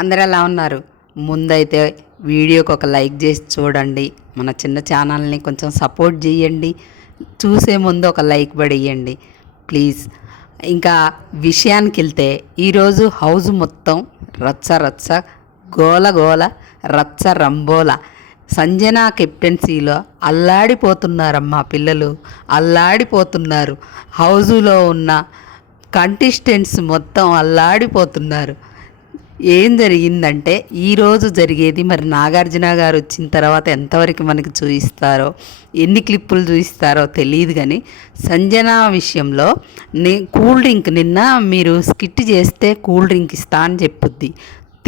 అందరూ ఎలా ఉన్నారు? ముందైతే వీడియోకి ఒక లైక్ చేసి చూడండి. మన చిన్న ఛానల్ని కొంచెం సపోర్ట్ చేయండి. చూసే ముందు ఒక లైక్ పడేయండి ప్లీజ్. ఇంకా విషయానికి వెళ్తే ఈరోజు హౌస్ మొత్తం రచ్చ రచ్చ, గోల గోల, రచ్చ రంబోల. సంజన కెప్టెన్సీలో అల్లాడిపోతున్నారమ్మా పిల్లలు, అల్లాడిపోతున్నారు. హౌజులో ఉన్న కంటెస్టెంట్స్ మొత్తం అల్లాడిపోతున్నారు. ఏం జరిగిందంటే ఈరోజు జరిగేది మరి నాగార్జున గారు వచ్చిన తర్వాత ఎంతవరకు మనకి చూపిస్తారో, ఎన్ని క్లిప్పులు చూపిస్తారో తెలియదు. కానీ సంజన విషయంలో కూల్ డ్రింక్ నిన్న మీరు స్కిట్ చేస్తే కూల్ డ్రింక్ ఇస్తా అని చెప్పుద్ది.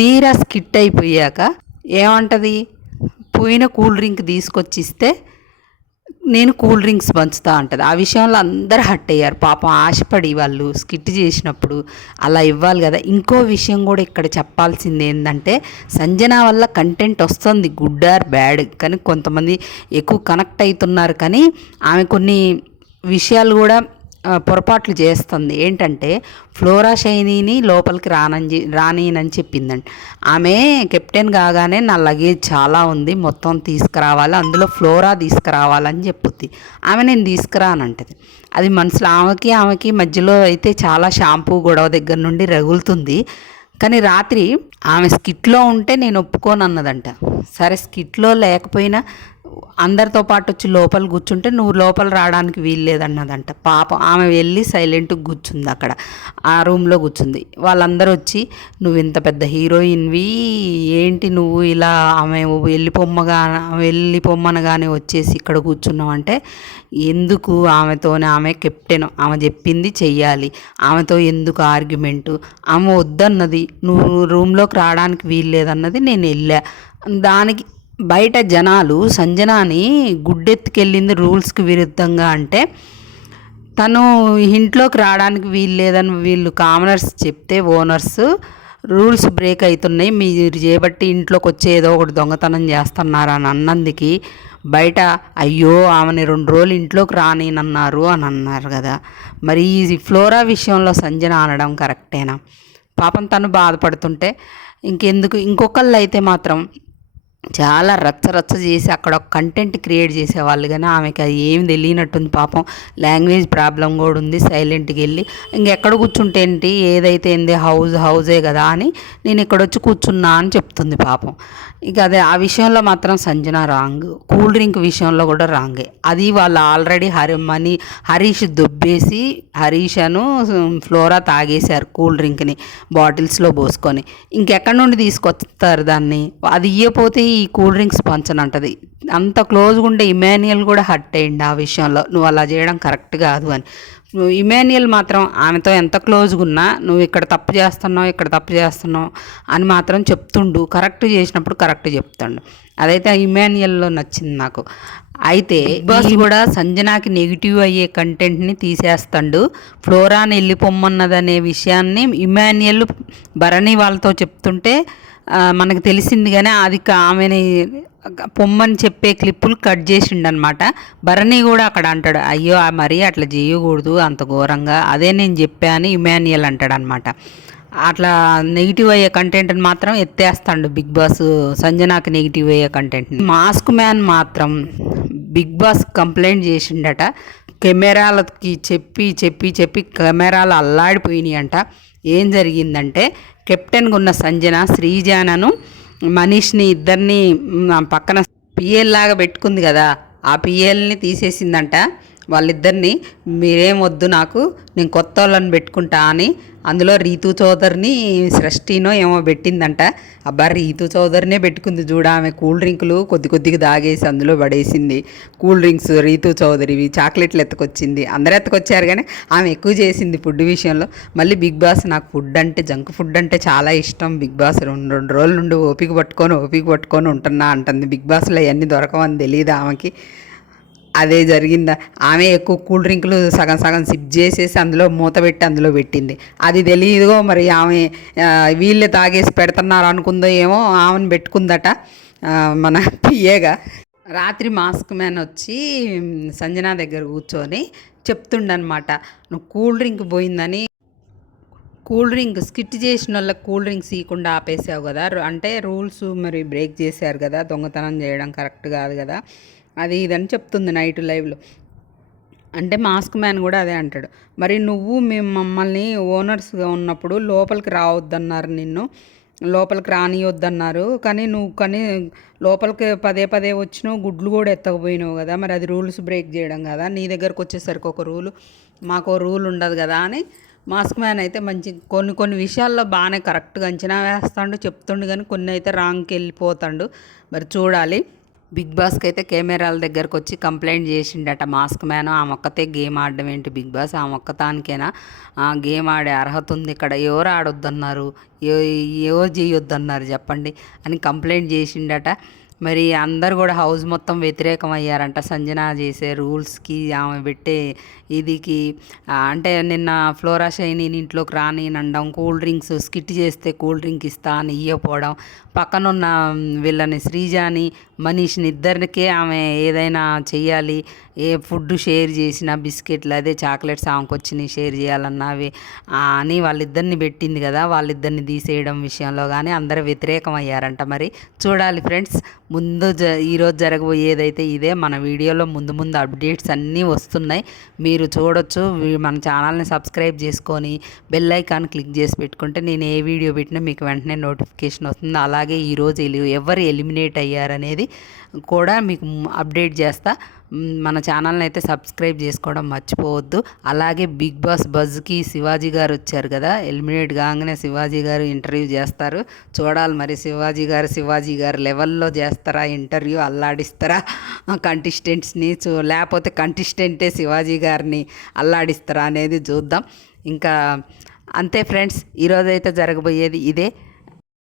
తీరా స్కిట్ అయిపోయాక ఏమంటది? పోయిన కూల్ డ్రింక్ తీసుకొచ్చి ఇస్తే నేను కూల్ డ్రింక్స్ పంచుతా అంటది. ఆ విషయంలో అందరు హట్ అయ్యారు పాపం. ఆశపడి వాళ్ళు స్కిట్ చేసినప్పుడు అలా ఇవ్వాలి కదా. ఇంకో విషయం కూడా ఇక్కడ చెప్పాల్సింది ఏంటంటే, సంజన వల్ల కంటెంట్ వస్తుంది, గుడ్ ఆర్ బ్యాడ్. కానీ కొంతమంది ఎక్కువ కనెక్ట్ అవుతున్నారు. కానీ ఆమె కొన్ని విషయాలు కూడా పొరపాట్లు చేస్తుంది. ఏంటంటే ఫ్లోరా షైనీని లోపలికి రానియనని చెప్పిందండి. ఆమె కెప్టెన్ కాగానే నా లగేజ్ చాలా ఉంది, మొత్తం తీసుకురావాలి, అందులో ఫ్లోరా తీసుకురావాలని చెప్పుద్ది. ఆమె నేను తీసుకురానంటది. అది మనసులో ఆమెకి మధ్యలో అయితే చాలా షాంపూ గొడవ దగ్గర నుండి రగులుతుంది. కానీ రాత్రి ఆమె స్కిట్లో ఉంటే నేను ఒప్పుకోను అన్నదంట. సరే స్కిట్లో లేకపోయినా అందరితో పాటు వచ్చి లోపల కూర్చుంటే నువ్వు లోపల రావడానికి వీల్లేదన్నదంట. పాపం ఆమె వెళ్ళి సైలెంట్గా కూర్చుంది అక్కడ, ఆ రూమ్లో కూర్చుంది. వాళ్ళందరూ వచ్చి నువ్వు ఇంత పెద్ద హీరోయిన్వి ఏంటి నువ్వు ఇలా ఆమె వెళ్ళిపోమ్మనగానే వచ్చేసి ఇక్కడ కూర్చున్నావు అంటే, ఎందుకు ఆమెతోనే, ఆమె కెప్టెన్, ఆమె చెప్పింది చెయ్యాలి, ఆమెతో ఎందుకు ఆర్గ్యుమెంటు, ఆమె వద్దన్నది, నువ్వు రూమ్లోకి రావడానికి వీల్లేదన్నది, నేను వెళ్ళా. దానికి బయట జనాలు సంజనాని గుడ్డెత్తుకెళ్ళింది రూల్స్కి విరుద్ధంగా అంటే, తను ఇంట్లోకి రావడానికి వీల్లేదని వీళ్ళు కామనర్స్ చెప్తే ఓనర్స్ రూల్స్ బ్రేక్ అవుతున్నాయి, మీరు చేయబట్టి ఇంట్లోకి వచ్చి ఏదో ఒకటి దొంగతనం చేస్తున్నారని అన్నందుకు బయట అయ్యో ఆమెని 2 రోజులు ఇంట్లోకి రానినన్నారు అని అన్నారు కదా. మరి ఈ ఫ్లోరా విషయంలో సంజన అనడం కరెక్టేనా? పాపం తను బాధపడుతుంటే ఇంకెందుకు. ఇంకొకళ్ళు అయితే మాత్రం చాలా రచ్చ రచ్చ చేసి అక్కడ ఒక కంటెంట్ క్రియేట్ చేసేవాళ్ళు. కానీ ఆమెకి అది ఏమి తెలియనట్టుంది పాపం. లాంగ్వేజ్ ప్రాబ్లం కూడా ఉంది. సైలెంట్కి వెళ్ళి ఇంకెక్కడ కూర్చుంటే ఏంటి, ఏదైతే ఏంది హౌజే కదా అని నేను ఇక్కడ వచ్చి కూర్చున్నా అని చెప్తుంది పాపం. ఇక అదే ఆ విషయంలో మాత్రం సంజన రాంగ్. కూల్ డ్రింక్ విషయంలో కూడా రాంగే. అది వాళ్ళు ఆల్రెడీ హరీష్ దుబ్బేసి హరీషను ఫ్లోరా తాగేశారు కూల్ డ్రింక్ని బాటిల్స్లో పోసుకొని. ఇంకెక్కడి నుండి తీసుకొస్తారు దాన్ని? అది ఇయ్యపోతే ఈ కూల్ డ్రింక్స్ పంచనంటది. అంత క్లోజ్గా ఉండే ఇమాన్యుయల్ కూడా హట్ అయ్యింది ఆ విషయంలో, నువ్వు అలా చేయడం కరెక్ట్ కాదు అని. ఇమాన్యుయల్ మాత్రం ఆమెతో ఎంత క్లోజ్గా ఉన్నా నువ్వు ఇక్కడ తప్పు చేస్తున్నావు అని మాత్రం చెప్తుండు. కరెక్ట్ చేసినప్పుడు కరెక్ట్ చెప్తాడు. అదైతే ఇమాన్యుయల్లో నచ్చింది నాకు. అయితే బాస్ కూడా సంజనాకి నెగిటివ్ అయ్యే కంటెంట్ని తీసేస్తాడు. ఫ్లోరాని వెళ్ళిపోమ్మన్నదనే విషయాన్ని ఇమాన్యుయల్ భరణి వాళ్ళతో చెప్తుంటే మనకు తెలిసింది. కానీ అది ఆమెని పొమ్మని చెప్పే క్లిప్పులు కట్ చేసిండనమాట. భరణి కూడా అక్కడ అంటాడు, అయ్యో మరీ అట్లా చేయకూడదు అంత ఘోరంగా, అదే నేను చెప్పా అని ఇమాన్యుయల్ అంటాడు అనమాట. అట్లా నెగిటివ్ అయ్యే కంటెంట్ని మాత్రం ఎత్తేస్తాడు బిగ్ బాస్, సంజనాకి నెగిటివ్ అయ్యే కంటెంట్ని. మాస్క్ మ్యాన్ మాత్రం బిగ్ బాస్ కంప్లైంట్ చేసిండట. కెమెరాలకి చెప్పి కెమెరాలు అల్లాడిపోయినాయి అంట. ఏం జరిగిందంటే కెప్టెన్గా ఉన్న సంజన శ్రీజానను మనీష్ని ఇద్దరిని పక్కన పిఎల్ లాగా పెట్టుకుంది కదా, ఆ పిఎల్ని తీసేసిందంట. వాళ్ళిద్దరిని మీరేం వద్దు నాకు, నేను కొత్త వాళ్ళని పెట్టుకుంటా అని అందులో రీతు చౌదరిని సృష్టినో ఏమో పెట్టిందంట. అబ్బా రీతు చౌదరినే పెట్టుకుంది చూడ. ఆమె కూల్ డ్రింకులు కొద్దిగా దాగేసి అందులో పడేసింది. కూల్ డ్రింక్స్ రీతు చౌదరివి, చాక్లెట్లు ఎత్తుకొచ్చింది, అందరూ ఎత్తుకొచ్చారు. కానీ ఆమె ఎక్కువ చేసింది ఫుడ్ విషయంలో. మళ్ళీ బిగ్ బాస్ నాకు జంక్ ఫుడ్ అంటే చాలా ఇష్టం, బిగ్ బాస్ 2 రోజుల నుండి ఓపిక పట్టుకొని ఉంటున్నా అంటుంది. బిగ్ బాస్లో అవన్నీ దొరకవని తెలియదు ఆమెకి. అదే జరిగిందా. ఆమె ఎక్కువ కూల్ డ్రింకులు సగం సిప్ చేసేసి అందులో మూత పెట్టి అందులో పెట్టింది. అది తెలియదుగో మరి ఆమె వీళ్ళే తాగేసి పెడుతున్నారు అనుకుందో ఏమో, ఆమెను పెట్టుకుందట మన పిఏగా. రాత్రి మాస్క్ మ్యాన్ వచ్చి సంజన దగ్గర కూర్చొని చెప్తుండనమాట, నువ్వు కూల్ డ్రింక్ పోయిందని కూల్ డ్రింక్ స్కిట్ చేసిన వాళ్ళకి కూల్ డ్రింక్స్ ఇవ్వకుండా ఆపేసావు కదా, అంటే రూల్స్ మరి బ్రేక్ చేశారు కదా, దొంగతనం చేయడం కరెక్ట్ కాదు కదా, అది ఇదని చెప్తుంది నైట్ లైవ్లో. అంటే మాస్క్ మ్యాన్ కూడా అదే అంటాడు. మరి నువ్వు మేము మమ్మల్ని ఓనర్స్గా ఉన్నప్పుడు లోపలికి రావద్దన్నారు, నిన్ను లోపలికి రానియొద్దన్నారు, కానీ లోపలికి పదే పదే వచ్చినావు, గుడ్లు కూడా ఎత్తకపోయినావు కదా, మరి అది రూల్స్ బ్రేక్ చేయడం కదా, నీ దగ్గరకు వచ్చేసరికి ఒక రూలు మాకు రూల్ ఉండదు కదా అని మాస్క్ మ్యాన్ అయితే మంచి కొన్ని విషయాల్లో బాగానే కరెక్ట్గా అంచనా వేస్తాడు, చెప్తుండు, కానీ కొన్ని అయితే రాంగ్కి వెళ్ళిపోతాడు. మరి చూడాలి. బిగ్ బాస్కి అయితే కెమెరాల దగ్గరకు వచ్చి కంప్లైంట్ చేసిండట మాస్క్ మ్యాన్, ఆ మొక్కతే గేమ్ ఆడడం ఏంటి బిగ్ బాస్, ఆ మొక్కతానికైనా గేమ్ ఆడే అర్హత ఉంది ఇక్కడ, ఎవరు ఆడొద్దన్నారు, ఎవరు చేయొద్దన్నారు చెప్పండి అని కంప్లైంట్ చేసిండట. మరి అందరు కూడా హౌస్ మొత్తం వ్యతిరేకం అయ్యారంట సంజన చేసే రూల్స్కి, ఆమె పెట్టే ఇదికి. అంటే నిన్న ఫ్లోరా షైని ఇంట్లోకి రాని అనడం, కూల్ డ్రింక్స్ స్కిట్ చేస్తే కూల్ డ్రింక్ ఇస్తా అని ఇవ్వకపోవడం, పక్కనున్న వీళ్ళని శ్రీజాని మనీష్ని ఇద్దరికే ఆమె ఏదైనా చెయ్యాలి, ఏ ఫుడ్ షేర్ చేసిన బిస్కెట్లు అదే చాక్లెట్స్ ఆమెకు వచ్చినాయి షేర్ చేయాలన్నా అవి అని వాళ్ళిద్దరిని పెట్టింది కదా, వాళ్ళిద్దరిని తీసేయడం విషయంలో కానీ అందరూ వ్యతిరేకం అయ్యారంట. మరి చూడాలి ఫ్రెండ్స్, ఈరోజు జరగబోయేదైతే ఇదే. మన వీడియోలో ముందు అప్డేట్స్ అన్నీ వస్తున్నాయి, మీరు చూడొచ్చు. మన ఛానల్ని సబ్స్క్రైబ్ చేసుకొని బెల్ ఐకాన్ క్లిక్ చేసి పెట్టుకుంటే నేను ఏ వీడియో పెట్టినా మీకు వెంటనే నోటిఫికేషన్ వస్తుంది. అలాగే ఈరోజు ఎవరు ఎలిమినేట్ అయ్యారనేది కూడా మీకు అప్డేట్ చేస్తా. మన ఛానల్ని అయితే సబ్స్క్రైబ్ చేసుకోవడం మర్చిపోవద్దు. అలాగే బిగ్ బాస్ బజ్కి శివాజీ గారు వచ్చారు కదా, ఎలిమినేట్ కాగానే శివాజీ గారు ఇంటర్వ్యూ చేస్తారు. చూడాలి మరి శివాజీ గారు లెవెల్లో చేస్తారా ఇంటర్వ్యూ, అల్లాడిస్తారా కంటెస్టెంట్స్ని, లేకపోతే కంటెస్టెంటే శివాజీ గారిని అల్లాడిస్తారా అనేది చూద్దాం. ఇంకా అంతే ఫ్రెండ్స్, ఈరోజైతే జరగబోయేది ఇదే.